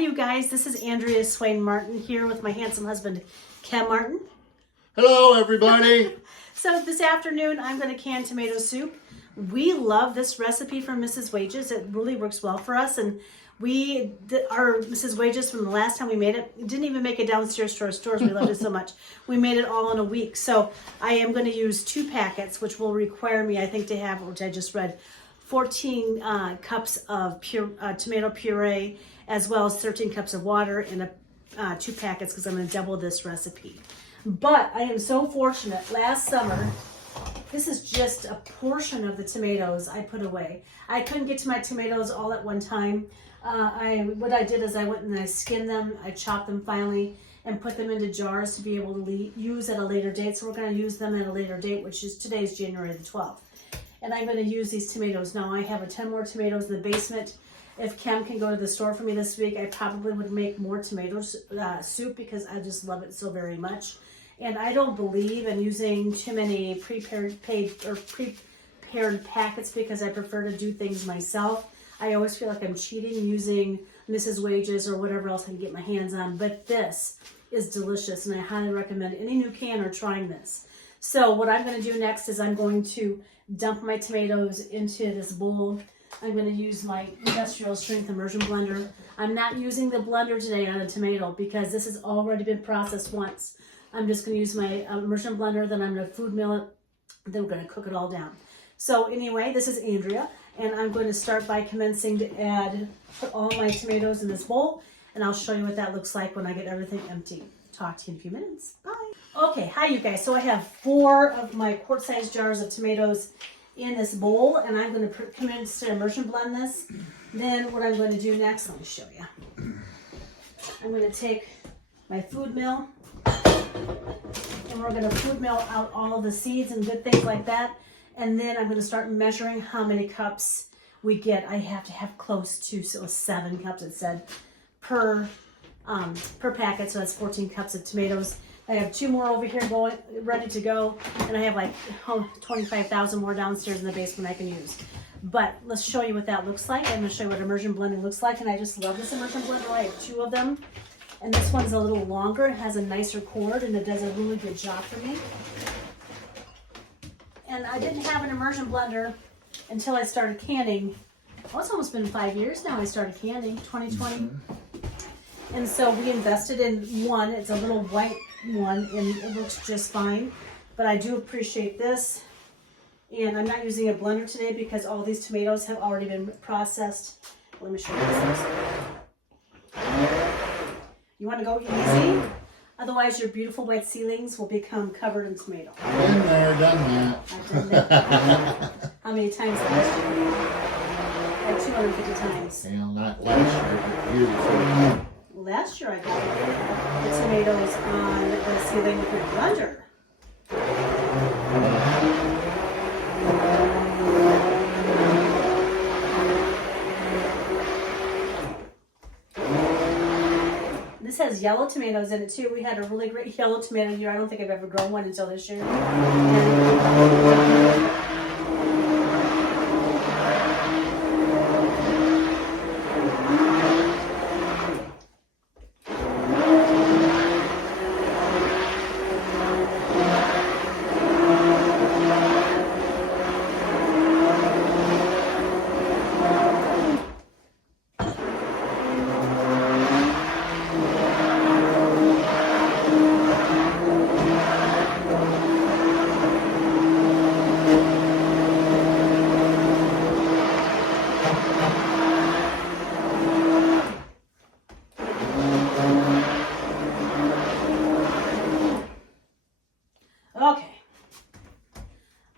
you guys, this is Andrea Swain Martin here with my handsome husband, Ken Martin. Hello, everybody. So this afternoon, I'm going to can tomato soup. We love this recipe from Mrs. Wages. It really works well for us. And our Mrs. Wages from the last time we made it, didn't even make it downstairs to our stores. We loved it so much. We made it all in a week. So I am going to use 2 packets, which will require me, I think, to have, which I just read, 14 cups of tomato puree, as well as 13 cups of water in 2 packets, because I'm going to double this recipe. But I am so fortunate. Last summer, this is just a portion of the tomatoes I put away. I couldn't get to my tomatoes all at one time. What I did is I went and I skinned them, I chopped them finely, and put them into jars to be able to use at a later date. So we're going to use them at a later date, which is today's January the 12th. And I'm going to use these tomatoes. Now I have 10 more tomatoes in the basement. If Kim can go to the store for me this week, I probably would make more tomato soup because I just love it so very much. And I don't believe in using too many prepared packets because I prefer to do things myself. I always feel like I'm cheating using Mrs. Wages or whatever else I can get my hands on. But this is delicious, and I highly recommend any new canner trying this. So what I'm going to do next is I'm going to dump my tomatoes into this bowl. I'm going to use my industrial strength immersion blender. I'm not using the blender today on a tomato because this has already been processed once. I'm just going to use my immersion blender, then I'm going to food mill it, then we're going to cook it all down. So anyway, this is Andrea, and I'm going to start by commencing to put all my tomatoes in this bowl, and I'll show you what that looks like when I get everything empty. Talk to you in a few minutes. Bye. Okay, hi you guys. So I have 4 of my quart-sized jars of tomatoes in this bowl, and I'm going to commence to immersion blend this. Then what I'm going to do next, let me show you. I'm going to take my food mill, and we're going to food mill out all of the seeds and good things like that. And then I'm going to start measuring how many cups we get. I have to have close to 7 cups, it said, per packet. So that's 14 cups of tomatoes. I have 2 more over here ready to go. And I have like 25,000 more downstairs in the basement I can use. But let's show you what that looks like. I'm going to show you what immersion blending looks like. And I just love this immersion blender. I have 2 of them. And this one's a little longer. It has a nicer cord, and it does a really good job for me. And I didn't have an immersion blender until I started canning. Well, it's almost been 5 years now I started canning, 2020. And so we invested in one. It's a little white one, and it looks just fine. But I do appreciate this. And I'm not using a blender today because all these tomatoes have already been processed. Let me show you this. You want to go easy? Otherwise, your beautiful white ceilings will become covered in tomato. Been there, done that. I've done that. How many times last year? Like 250 times. Well, not last year, but year before. Last year I got the tomatoes on the ceiling with my blender. This has yellow tomatoes in it too. We had a really great yellow tomato year. I don't think I've ever grown one until this year.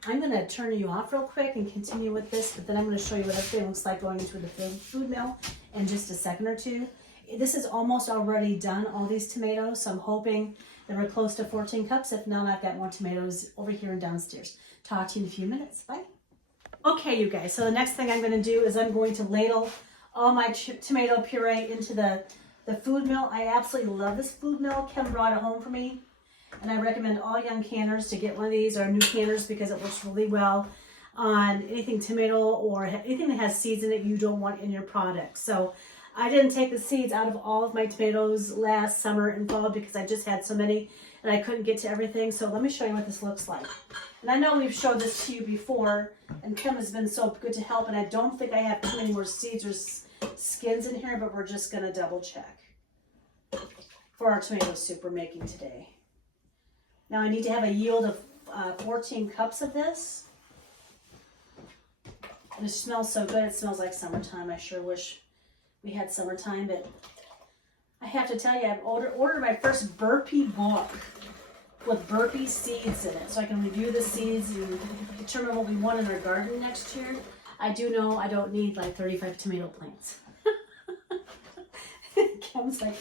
I'm going to turn you off real quick and continue with this, but then I'm going to show you what everything looks like going into the food mill in just a second or two. This is almost already done, all these tomatoes, so I'm hoping that we're close to 14 cups. If not, I've got more tomatoes over here and downstairs. Talk to you in a few minutes. Bye. Okay, you guys, so the next thing I'm going to do is I'm going to ladle all my tomato puree into the food mill. I absolutely love this food mill. Kim brought it home for me. And I recommend all young canners to get one of these, or new canners, because it works really well on anything tomato or anything that has seeds in it you don't want in your product. So I didn't take the seeds out of all of my tomatoes last summer and fall because I just had so many and I couldn't get to everything. So let me show you what this looks like. And I know we've showed this to you before, and Kim has been so good to help, and I don't think I have too many more seeds or skins in here, but we're just gonna double check for our tomato soup we're making today. Now I need to have a yield of 14 cups of this. And it smells so good. It smells like summertime. I sure wish we had summertime, but I have to tell you, I've ordered my first burpee book with burpee seeds in it, so I can review the seeds and determine what we want in our garden next year. I do know I don't need like 35 tomato plants. Kim's like,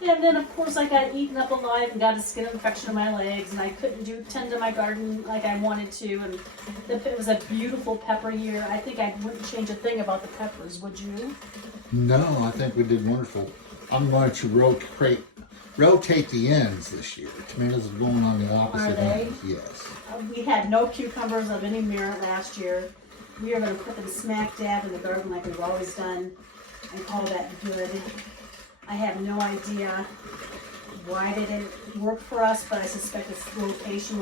yeah. And then of course I got eaten up alive and got a skin infection in my legs, and I couldn't tend to my garden like I wanted to, and it was a beautiful pepper year. I think I wouldn't change a thing about the peppers, would you? No, I think we did wonderful. I'm going to rotate the ends this year. Tomatoes are going on the opposite Are they? ends. Yes. We had no cucumbers of any merit last year. We are going to put them smack dab in the garden like we've always done and call that good. I have no idea why they didn't work for us, but I suspect it's location.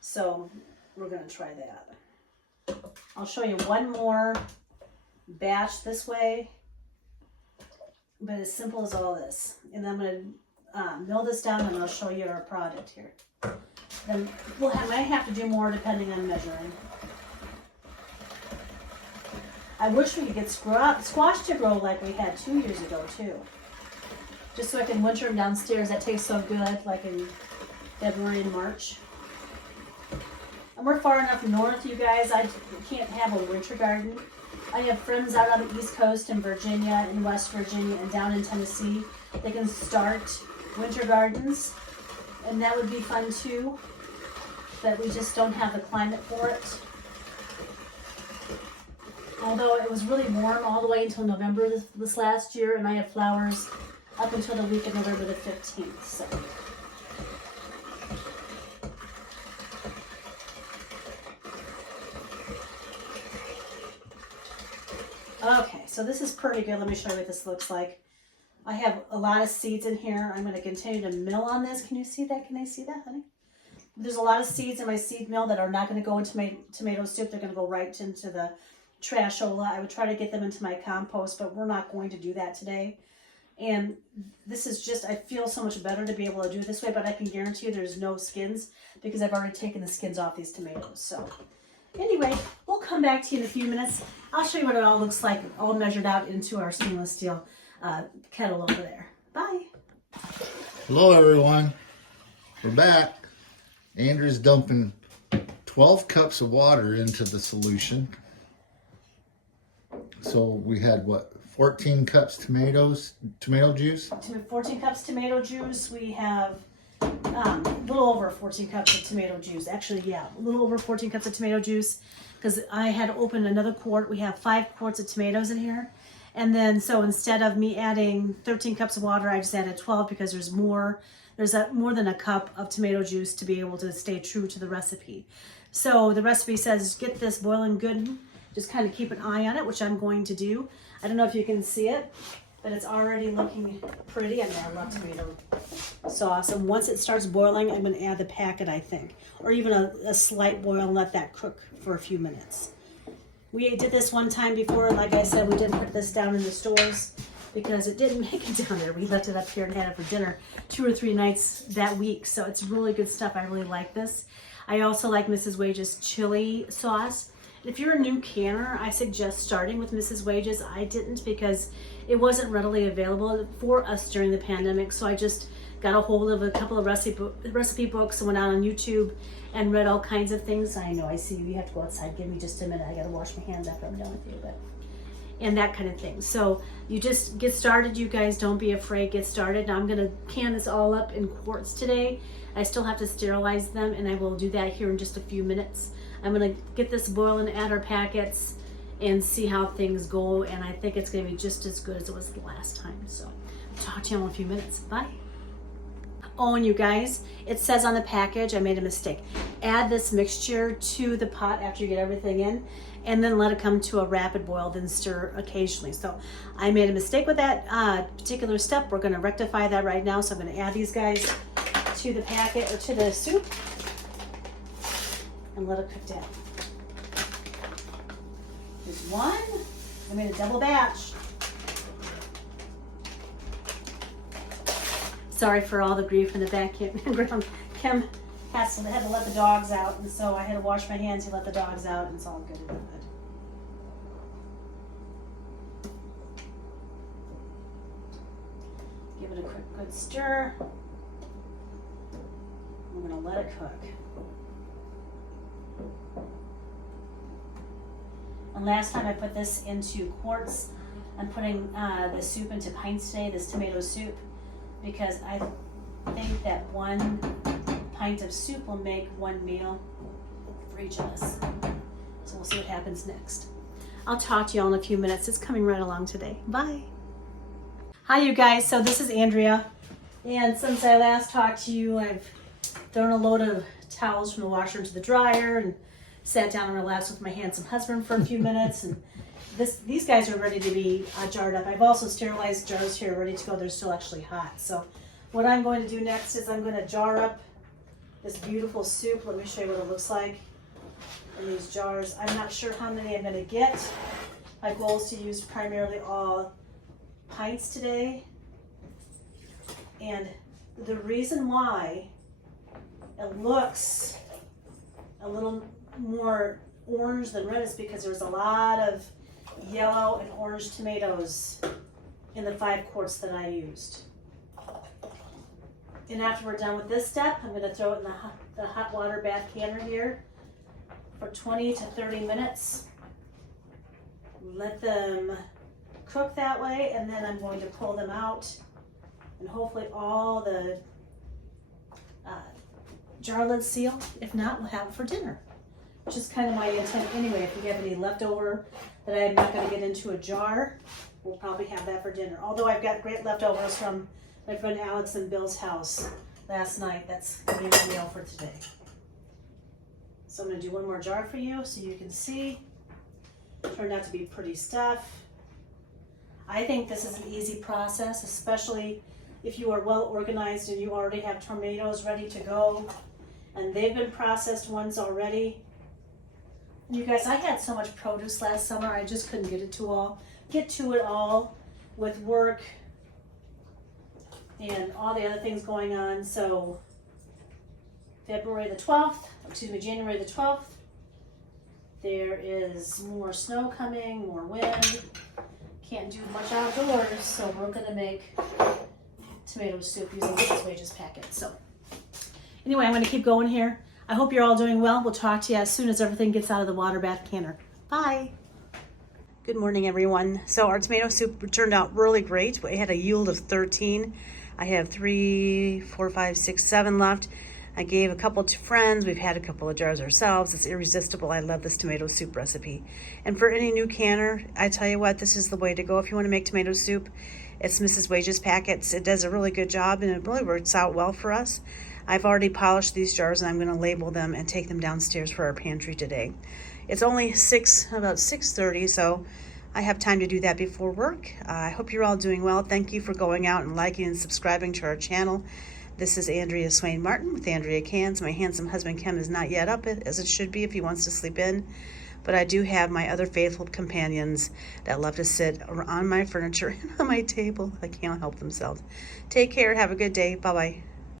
So we're going to try that. I'll show you one more batch this way, but as simple as all this. And I'm going to mill this down, and I'll show you our product here. Then might have to do more depending on measuring. I wish we could get squash to grow like we had 2 years ago too. Just so I can winter them downstairs. That tastes so good, like in February and March. And we're far enough north, you guys, I can't have a winter garden. I have friends out on the East Coast in Virginia, in West Virginia, and down in Tennessee. They can start winter gardens, and that would be fun too. But we just don't have the climate for it. Although it was really warm all the way until November this last year, and I had flowers up until the week of November the 15th. So. Okay, so this is pretty good. Let me show you what this looks like. I have a lot of seeds in here. I'm going to continue to mill on this. Can you see that? Can I see that, honey? There's a lot of seeds in my seed mill that are not going to go into tomato soup. They're going to go right into the trashola. I would try to get them into my compost, but we're not going to do that today. And this is just, I feel so much better to be able to do it this way, but I can guarantee you there's no skins because I've already taken the skins off these tomatoes. So anyway, we'll come back to you in a few minutes. I'll show you what it all looks like, all measured out into our stainless steel kettle over there. Bye. Hello, everyone. We're back. Andrew's dumping 12 cups of water into the solution. So we had what, 14 cups tomato juice? 14 cups tomato juice. We have a little over 14 cups of tomato juice. Actually, yeah, a little over 14 cups of tomato juice because I had opened another quart. We have 5 quarts of tomatoes in here. And then, so instead of me adding 13 cups of water, I just added 12 because there's more than a cup of tomato juice to be able to stay true to the recipe. So the recipe says get this boiling good. Just kind of keep an eye on it, which I'm going to do. I don't know if you can see it, but it's already looking pretty. I mean, I love tomato sauce. And once it starts boiling, I'm going to add the packet, I think. Or even a slight boil and let that cook for a few minutes. We did this one time before. Like I said, we didn't put this down in the stores because it didn't make it down there. We left it up here and had it for dinner 2 or 3 nights that week. So it's really good stuff. I really like this. I also like Mrs. Wage's chili sauce. If you're a new canner, I suggest starting with Mrs. Wage's. I didn't because it wasn't readily available for us during the pandemic. So I just got a hold of a couple of recipe books and went out on YouTube and read all kinds of things. I know, I see you have to go outside. Give me just a minute. I got to wash my hands after I'm done with you. And that kind of thing. So you just get started, you guys. Don't be afraid. Get started. Now I'm going to can this all up in quarts today. I still have to sterilize them, and I will do that here in just a few minutes. I'm going to get this boiling, add our packets, and see how things go. And I think it's going to be just as good as it was the last time. So talk to you in a few minutes. Bye. Oh, and you guys, it says on the package, I made a mistake. Add this mixture to the pot after you get everything in, and then let it come to a rapid boil, then stir occasionally. So I made a mistake with that particular step. We're gonna rectify that right now. So I'm gonna add these guys to the packet, or to the soup, and let it cook down. There's one. I made a double batch. Sorry for all the grief in the background. Kim had to let the dogs out, and so I had to wash my hands to let the dogs out, and it's all good. Give it a quick good stir. We're gonna let it cook. And last time I put this into quarts, I'm putting the soup into pints today, this tomato soup, because I think that 1 pint of soup will make 1 meal for each of us. So we'll see what happens next. I'll talk to you all in a few minutes. It's coming right along today. Bye. Hi, you guys. So this is Andrea. And since I last talked to you, I've thrown a load of towels from the washer into the dryer and sat down and relaxed with my handsome husband for a few minutes. And these guys are ready to be jarred up. I've also sterilized jars here, ready to go. They're still actually hot. So what I'm going to do next is I'm going to jar up this beautiful soup. Let me show you what it looks like in these jars. I'm not sure how many I'm going to get. My goal is to use primarily all pints today. And the reason why it looks a little more orange than red is because there's a lot of yellow and orange tomatoes in the 5 quarts that I used. And after we're done with this step, I'm going to throw it in the hot water bath canner here for 20 to 30 minutes. Let them cook that way, and then I'm going to pull them out, and hopefully all the jar lids seal. If not, we'll have it for dinner, which is kind of my intent anyway. If we have any leftover that I'm not going to get into a jar, we'll probably have that for dinner. Although I've got great leftovers from my friend Alex and Bill's house last night. That's going to be my meal for today. So I'm going to do one more jar for you so you can see. Turned out to be pretty stuff. I think this is an easy process, especially if you are well organized and you already have tomatoes ready to go and they've been processed ones already. You guys, I had so much produce last summer, I just couldn't get to it all with work and all the other things going on. So January the 12th, there is more snow coming, more wind. Can't do much outdoors, so we're gonna make tomato soup using Mrs. Wages packet. So anyway, I'm gonna keep going here. I hope you're all doing well. We'll talk to you as soon as everything gets out of the water bath canner. Bye. Good morning, everyone. So our tomato soup turned out really great. We had a yield of 13. I have 3, 4, 5, 6, 7 left. I gave a couple to friends. We've had a couple of jars ourselves. It's irresistible. I love this tomato soup recipe. And for any new canner, I tell you what, this is the way to go if you want to make tomato soup. It's Mrs. Wages packets. It does a really good job, and it really works out well for us. I've already polished these jars, and I'm going to label them and take them downstairs for our pantry today. It's only about 6:30, so I have time to do that before work. I hope you're all doing well. Thank you for going out and liking and subscribing to our channel. This is Andrea Swain Martin with Andrea Cans. My handsome husband Kim is not yet up, as it should be if he wants to sleep in. But I do have my other faithful companions that love to sit on my furniture and on my table. They can't help themselves. Take care. Have a good day. Bye-bye.